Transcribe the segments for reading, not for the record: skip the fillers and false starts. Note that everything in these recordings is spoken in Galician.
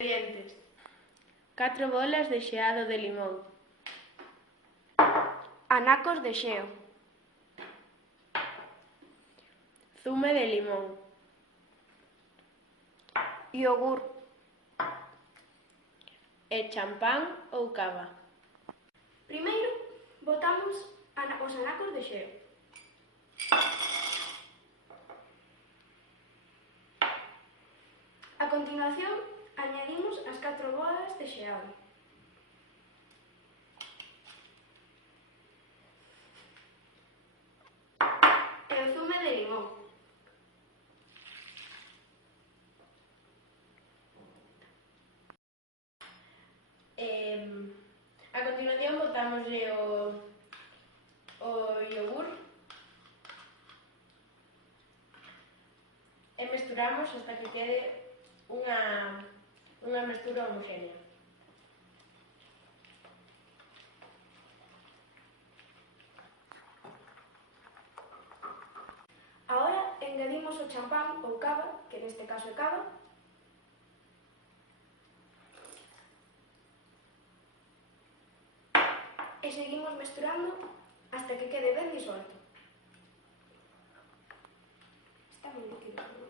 Ingredientes: 4 bolas de xeado de limón, anacos de xeo, zume de limón, iogur e champán ou cava. Primeiro, botamos os anacos de xeo. A continuación, añadimos as 4 bolas de xeado. E o zume de limón. A continuación botámoslle o iogur e mesturamos hasta que quede unha mestura homogénea. Agora engadimos o champán ou cava, que neste caso é cava, e seguimos mesturando hasta que quede ben disuelto. Está moi líquido, non?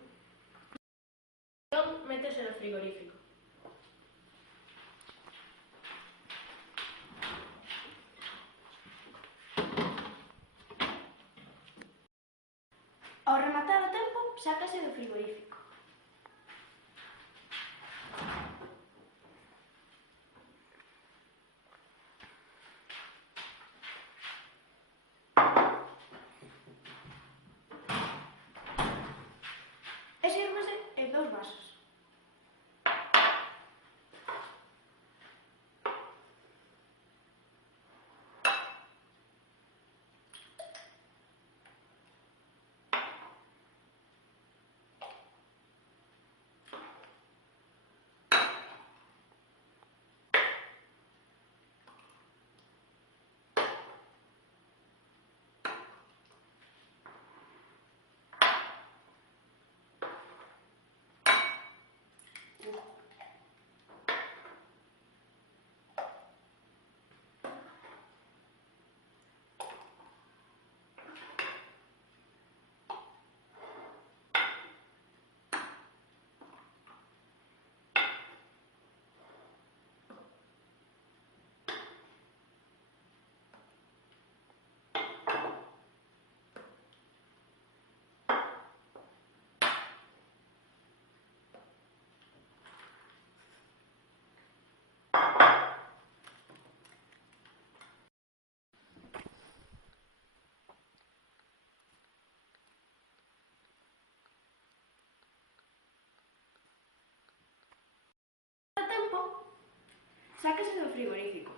Entón, métese no frigorífico. Ao rematar o tempo, sácase do frigorífico. E sírvese en 2 vasos. Sáquese do frigorífico.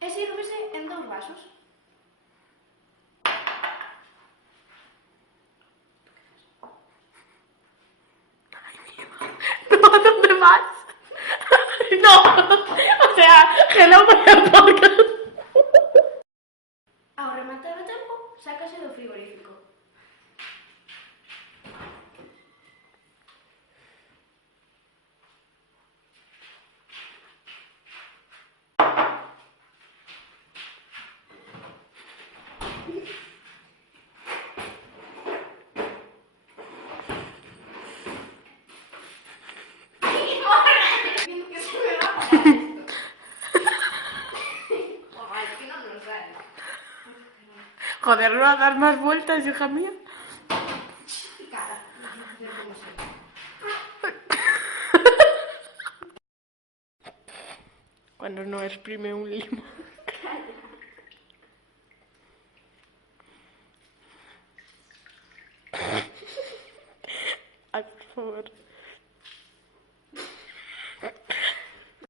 E sírvese en 2 vasos. No, ¿dónde vas? No, o sea, hello por el podcast. Ao rematar o tempo, sácase do frigorífico. Que se me va a parar esto. Es que no nos sale. Joder, no a dar más vueltas, hija mía. Cara, no sé cómo se ve. Cuando no exprime un limón. Ay, por favor.